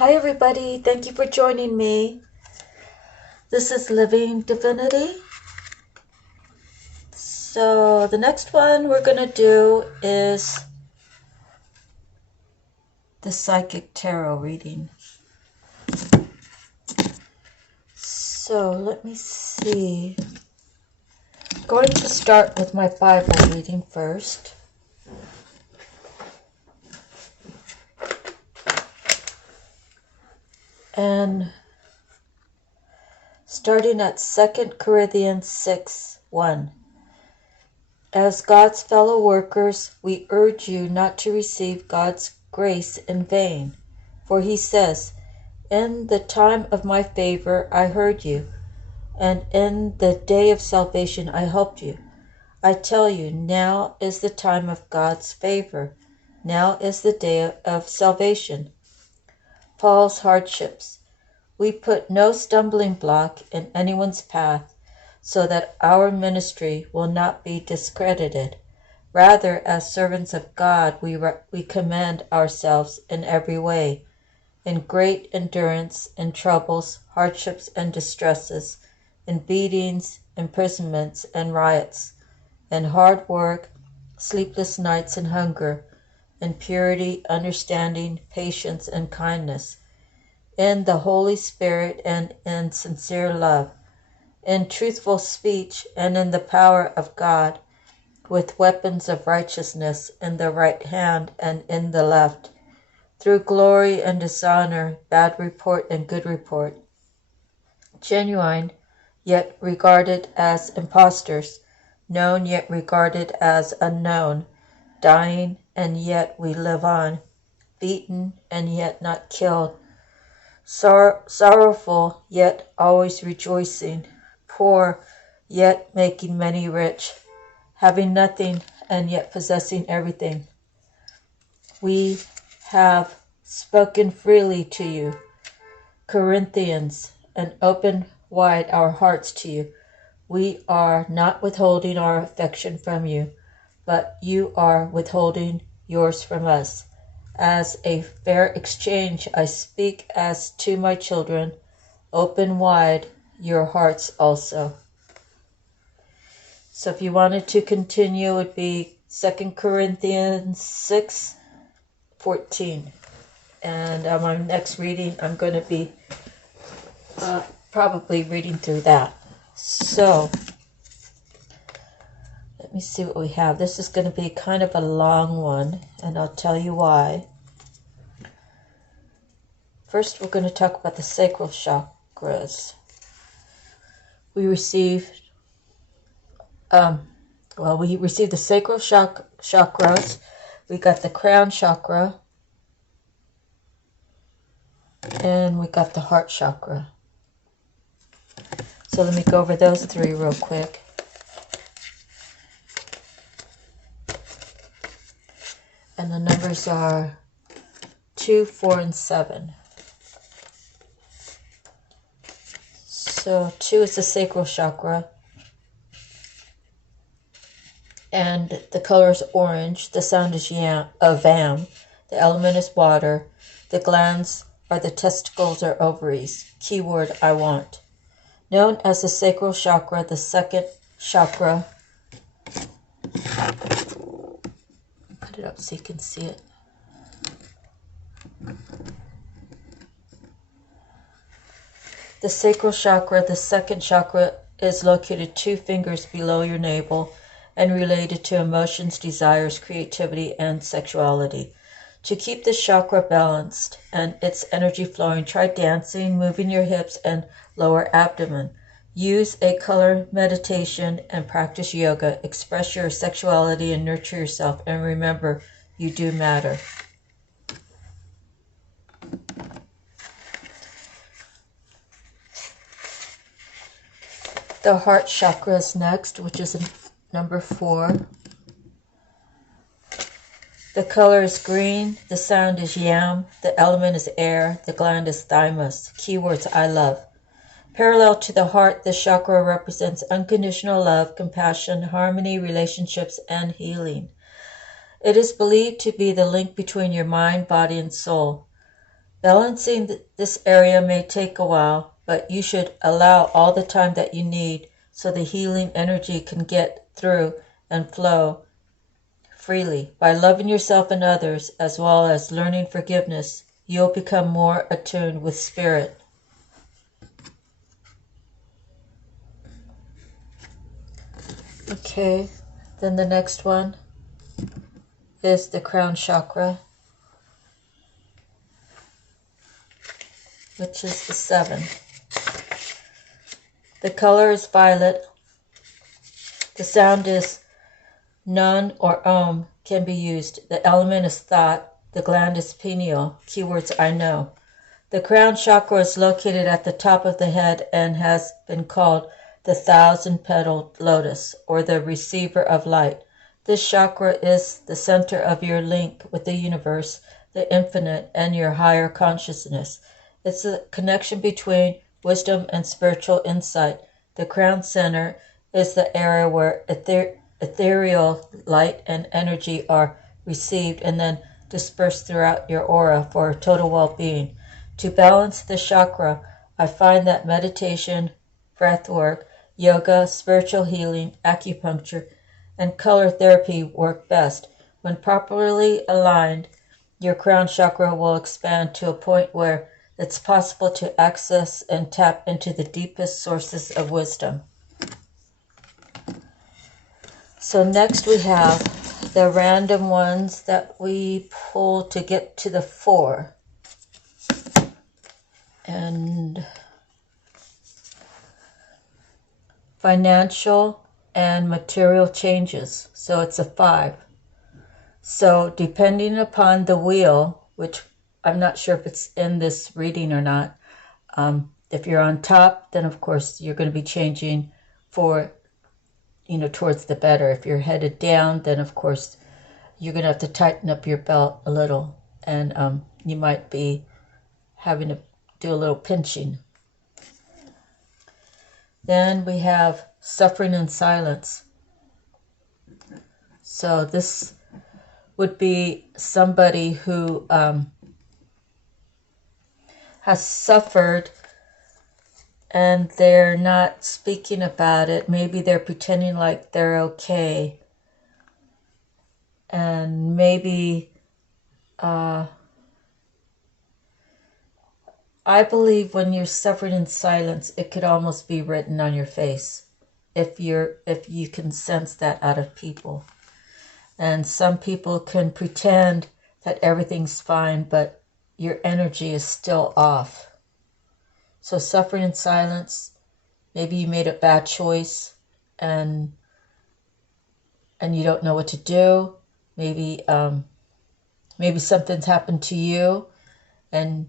Hi everybody, thank you for joining me. This is Living Divinity. So the next one we're going to do is the Psychic Tarot reading. So let me see. I'm going to start with my Bible reading first. And starting at 2 Corinthians 6:1. As God's fellow workers, we urge you not to receive God's grace in vain. For he says, "In the time of my favor I heard you, and in the day of salvation I helped you." I tell you, now is the time of God's favor. Now is the day of salvation. Paul's hardships. We put no stumbling block in anyone's path, so that our ministry will not be discredited. Rather, as servants of God, we commend ourselves in every way, in great endurance, in troubles, hardships, and distresses, in beatings, imprisonments, and riots, in hard work, sleepless nights, and hunger, in purity, understanding, patience, and kindness, in the Holy Spirit, and in sincere love, in truthful speech, and in the power of God, with weapons of righteousness in the right hand and in the left, through glory and dishonor, bad report and good report, genuine, yet regarded as impostors, known yet regarded as unknown, dying and yet we live on, beaten and yet not killed, sorrowful yet always rejoicing, poor yet making many rich, having nothing and yet possessing everything. We have spoken freely to you, Corinthians, and opened wide our hearts to you. We are not withholding our affection from you, but you are withholding yours from us. As a fair exchange, I speak as to my children. Open wide your hearts also. So if you wanted to continue, it would be 2 Corinthians 6:14. And on my next reading, I'm going to be probably reading through that. So let me see what we have. This is going to be kind of a long one, and I'll tell you why. First, we're going to talk about the sacral chakras. We received the sacral chakras. We got the crown chakra, and we got the heart chakra. So let me go over those three real quick. And the numbers are 2, 4, and 7. So 2 is the sacral chakra. And the color is orange. The sound is vam. The element is water. The glands are the testicles or ovaries. Keyword, I want. Known as the sacral chakra, the second chakra. Put it up so you can see it. The sacral chakra, the second chakra, is located 2 fingers below your navel and related to emotions, desires, creativity, and sexuality. To keep this chakra balanced and its energy flowing, try dancing, moving your hips and lower abdomen. Use a color meditation and practice yoga. Express your sexuality and nurture yourself. And remember, you do matter. The heart chakra is next, which is number 4. The color is green, the sound is yam, the element is air, the gland is thymus. Keywords, I love. Parallel to the heart, this chakra represents unconditional love, compassion, harmony, relationships, and healing. It is believed to be the link between your mind, body, and soul. Balancing this area may take a while, but you should allow all the time that you need so the healing energy can get through and flow freely. By loving yourself and others, as well as learning forgiveness, you'll become more attuned with spirit. Okay, then the next one is the crown chakra, which is the 7. The color is violet. The sound is nun or can be used. The element is thought. The gland is pineal. Keywords I know. The crown chakra is located at the top of the head and has been called the 1,000-petaled lotus, or the receiver of light. This chakra is the center of your link with the universe, the infinite, and your higher consciousness. It's a connection between wisdom and spiritual insight. The crown center is the area where ethereal light and energy are received and then dispersed throughout your aura for total well-being. To balance the chakra, I find that meditation, breath work, yoga, spiritual healing, acupuncture, and color therapy work best. When properly aligned, your crown chakra will expand to a point where it's possible to access and tap into the deepest sources of wisdom. So next we have the random ones that we pull to get to the 4. And financial and material changes. So it's a 5. So depending upon the wheel, which I'm not sure if it's in this reading or not, if you're on top, then of course you're going to be changing for, towards the better. If you're headed down, then of course you're going to have to tighten up your belt a little, and you might be having to do a little pinching. Then we have suffering in silence. So this would be somebody who has suffered and they're not speaking about it. Maybe they're pretending like they're okay. And maybe I believe when you're suffering in silence, it could almost be written on your face if you can sense that out of people. And some people can pretend that everything's fine, but your energy is still off. So suffering in silence, maybe you made a bad choice and you don't know what to do. Maybe something's happened to you and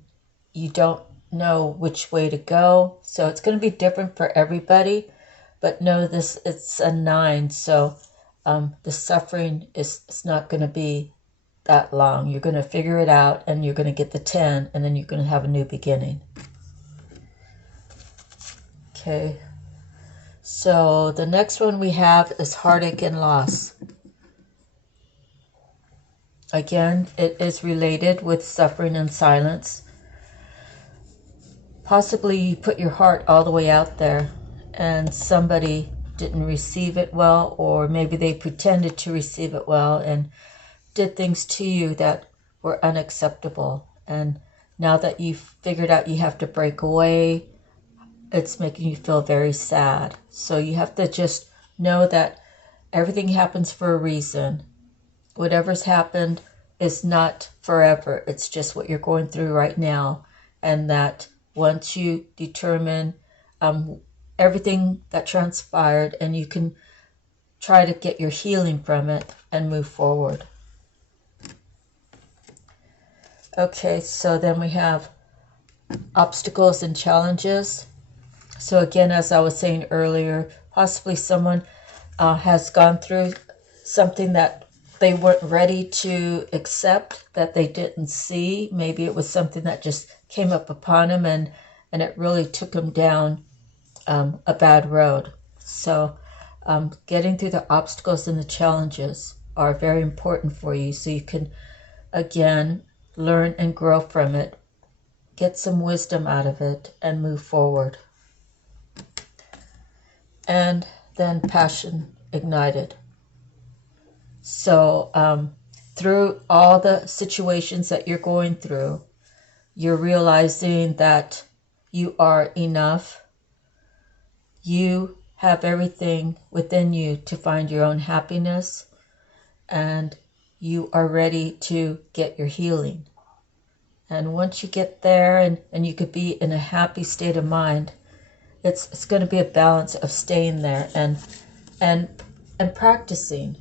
you don't know which way to go. So it's going to be different for everybody. But know this, it's a 9. So the suffering is not going to be that long. You're going to figure it out and you're going to get the 10 and then you're going to have a new beginning. Okay. So the next one we have is heartache and loss. Again, it is related with suffering in silence. Possibly you put your heart all the way out there and somebody didn't receive it well, or maybe they pretended to receive it well and did things to you that were unacceptable. And now that you've figured out you have to break away, it's making you feel very sad. So you have to just know that everything happens for a reason. Whatever's happened is not forever. It's just what you're going through right now. And that once you determine everything that transpired, and you can try to get your healing from it and move forward. Okay, so then we have obstacles and challenges. So again, as I was saying earlier, possibly someone has gone through something that they weren't ready to accept, that they didn't see. Maybe it was something that just came up upon them and it really took them down a bad road. So getting through the obstacles and the challenges are very important for you so you can, again, learn and grow from it get some wisdom out of it, and move forward. And then passion ignited. So through all the situations that you're going through, you're realizing that you are enough. You have everything within you to find your own happiness, and you are ready to get your healing. And once you get there and you could be in a happy state of mind, it's going to be a balance of staying there and practicing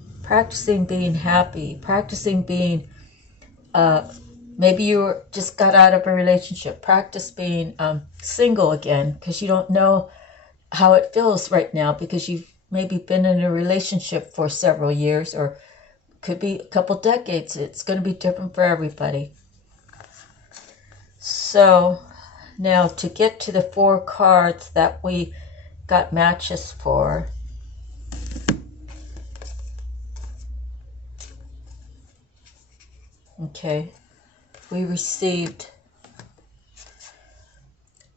being happy, practicing being maybe you just got out of a relationship. Practice being single again, because you don't know how it feels right now, because you've maybe been in a relationship for several years, or could be a couple decades. It's going to be different for everybody. So now to get to the 4 cards that we got matches for. Okay, we received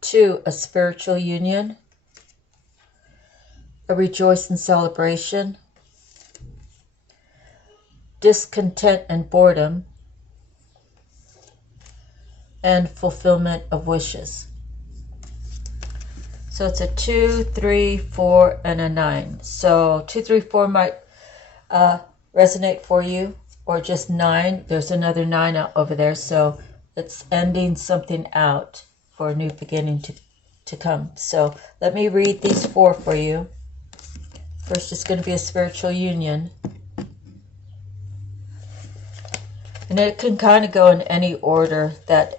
2, a spiritual union, a rejoice and celebration, discontent and boredom, and fulfillment of wishes. So it's a 2, 3, 4, and a 9. So 2, 3, 4 might resonate for you, or just 9. There's another 9 out over there, so it's ending something out for a new beginning to come. So let me read these 4 for you. First, it's going to be a spiritual union. And it can kind of go in any order that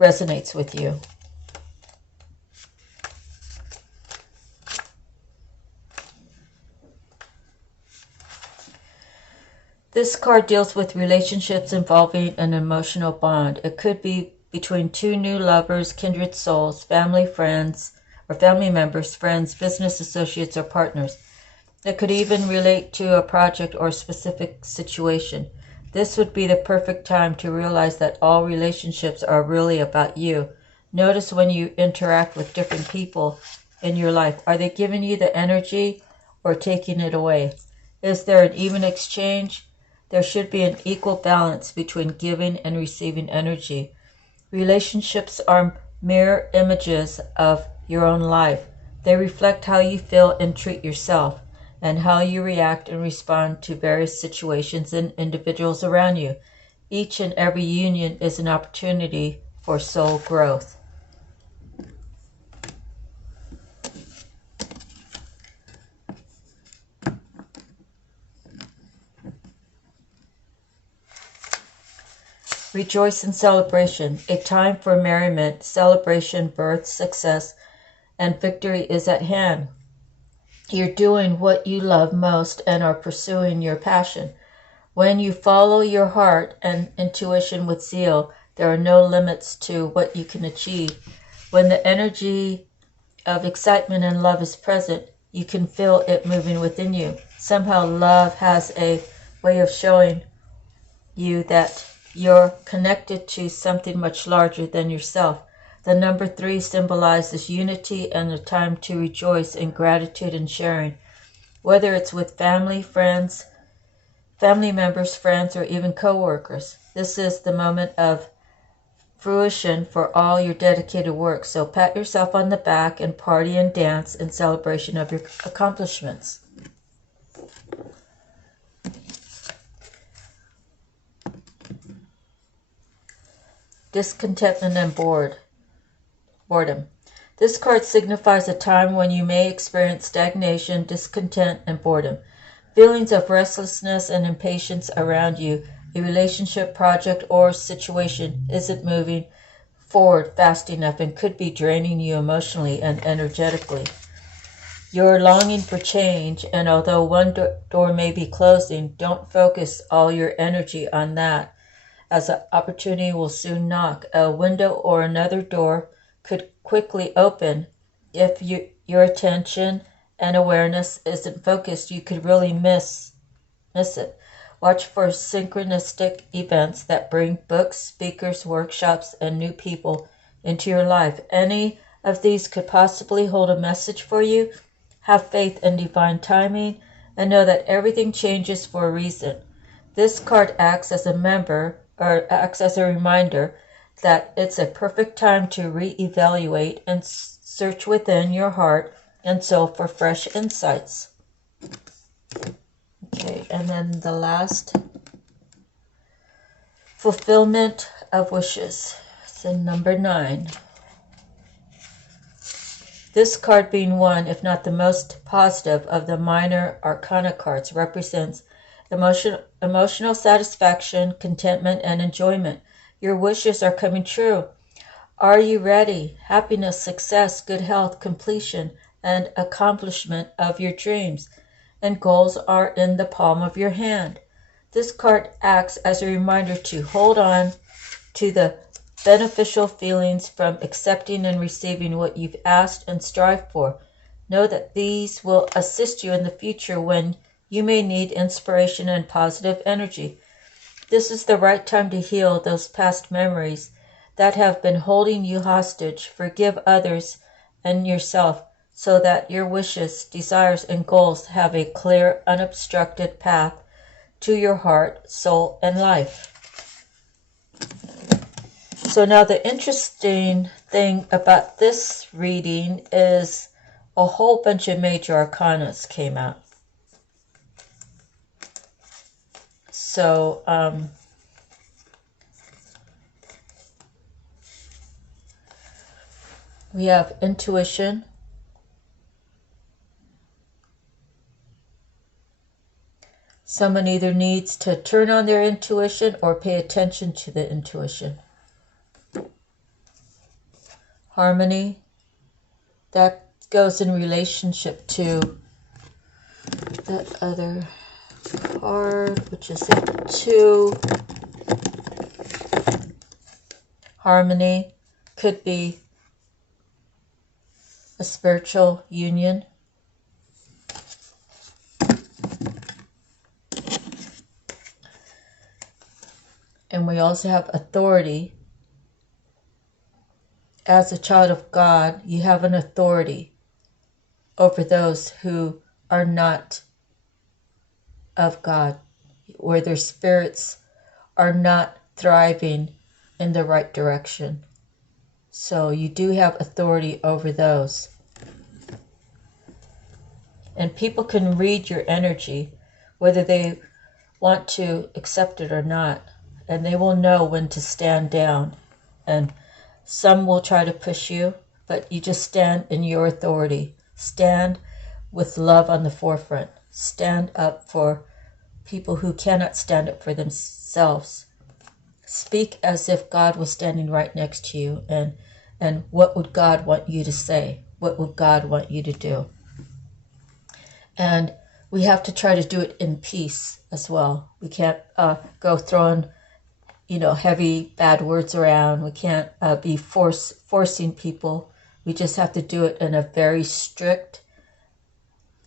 resonates with you. This card deals with relationships involving an emotional bond. It could be between 2 new lovers, kindred souls, family, friends, or family members, friends, business associates, or partners. It could even relate to a project or specific situation. This would be the perfect time to realize that all relationships are really about you. Notice when you interact with different people in your life. Are they giving you the energy or taking it away? Is there an even exchange? There should be an equal balance between giving and receiving energy. Relationships are mirror images of your own life. They reflect how you feel and treat yourself, and how you react and respond to various situations and individuals around you. Each and every union is an opportunity for soul growth. Rejoice in celebration, a time for merriment, celebration, birth, success, and victory is at hand. You're doing what you love most and are pursuing your passion. When you follow your heart and intuition with zeal, there are no limits to what you can achieve. When the energy of excitement and love is present, you can feel it moving within you. Somehow love has a way of showing you that you're connected to something much larger than yourself. The number 3 symbolizes unity and a time to rejoice in gratitude and sharing, whether it's with family, friends, family members, friends, or even co-workers. This is the moment of fruition for all your dedicated work, so pat yourself on the back and party and dance in celebration of your accomplishments. Discontentment and boredom. This card signifies a time when you may experience stagnation, discontent, and boredom. Feelings of restlessness and impatience around you. A relationship, project, or situation isn't moving forward fast enough and could be draining you emotionally and energetically. You're longing for change, and although one door may be closing, don't focus all your energy on that, as an opportunity will soon knock. A window or another door could quickly open. If your attention and awareness isn't focused, you could really miss it. Watch for synchronistic events that bring books, speakers, workshops, and new people into your life. Any of these could possibly hold a message for you. Have faith in divine timing and know that everything changes for a reason. This card acts as a reminder that it's a perfect time to reevaluate and search within your heart and soul for fresh insights. Okay, and then the last, fulfillment of wishes. So number 9. This card, being one, if not the most positive of the minor arcana cards, represents emotional satisfaction, contentment, and enjoyment. Your wishes are coming true. Are you ready? Happiness, success, good health, completion, and accomplishment of your dreams and goals are in the palm of your hand. This card acts as a reminder to hold on to the beneficial feelings from accepting and receiving what you've asked and strived for. Know that these will assist you in the future when you may need inspiration and positive energy. This is the right time to heal those past memories that have been holding you hostage. Forgive others and yourself so that your wishes, desires, and goals have a clear, unobstructed path to your heart, soul, and life. So now the interesting thing about this reading is a whole bunch of major arcanas came out. So we have intuition, someone either needs to turn on their intuition or pay attention to the intuition. Harmony, that goes in relationship to the other card, which is a 2. Harmony could be a spiritual union. And we also have authority. As a child of God, you have an authority over those who are not of God, where their spirits are not thriving in the right direction. So you do have authority over those. And people can read your energy, whether they want to accept it or not, and they will know when to stand down. And some will try to push you, but you just stand in your authority. Stand with love on the forefront. Stand up for people who cannot stand up for themselves. Speak as if God was standing right next to you, and what would God want you to say? What would God want you to do? And we have to try to do it in peace as well. We can't go throwing heavy bad words around. We can't be forcing people. We just have to do it in a very strict,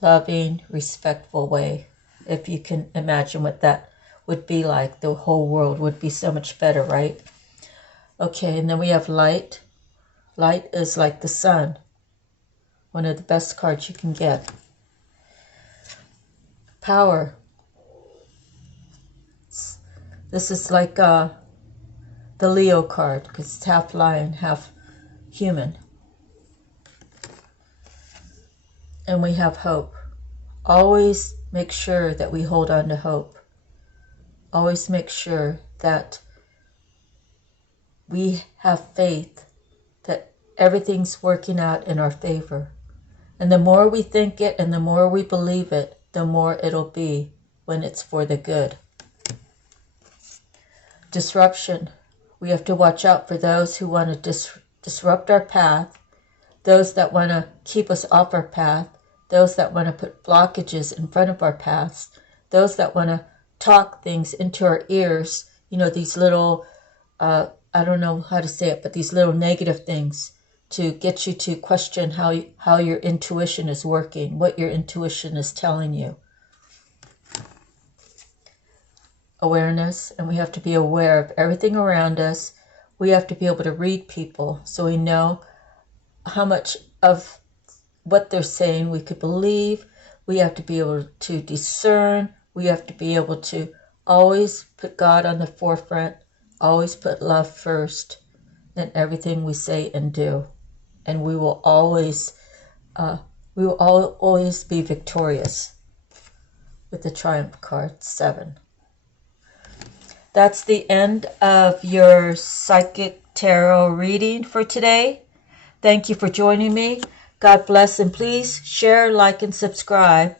loving, respectful way. If you can imagine what that would be like, the whole world would be so much better, right? Okay, and then we have light. Light is like the sun. One of the best cards you can get. Power. This is like the Leo card, because it's half lion, half human. And we have hope. Always make sure that we hold on to hope. Always make sure that we have faith that everything's working out in our favor. And the more we think it and the more we believe it, the more it'll be when it's for the good. Disruption. We have to watch out for those who want to disrupt our path, those that want to keep us off our path, those that want to put blockages in front of our paths, those that want to talk things into our ears, these little, I don't know how to say it, but these little negative things to get you to question how your intuition is working, what your intuition is telling you. Awareness, and we have to be aware of everything around us. We have to be able to read people so we know how much of what they're saying we could believe. We have to be able to discern. We have to be able to always put God on the forefront, always put love first in everything we say and do. And we will always be victorious with the Triumph card 7. That's the end of your Psychic Tarot reading for today. Thank you for joining me. God bless, and please share, like, and subscribe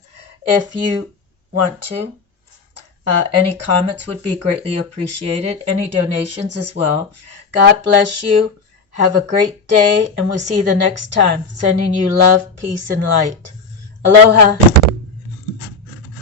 if you want to. Any comments would be greatly appreciated. Any donations as well. God bless you. Have a great day, and we'll see you the next time. Sending you love, peace, and light. Aloha.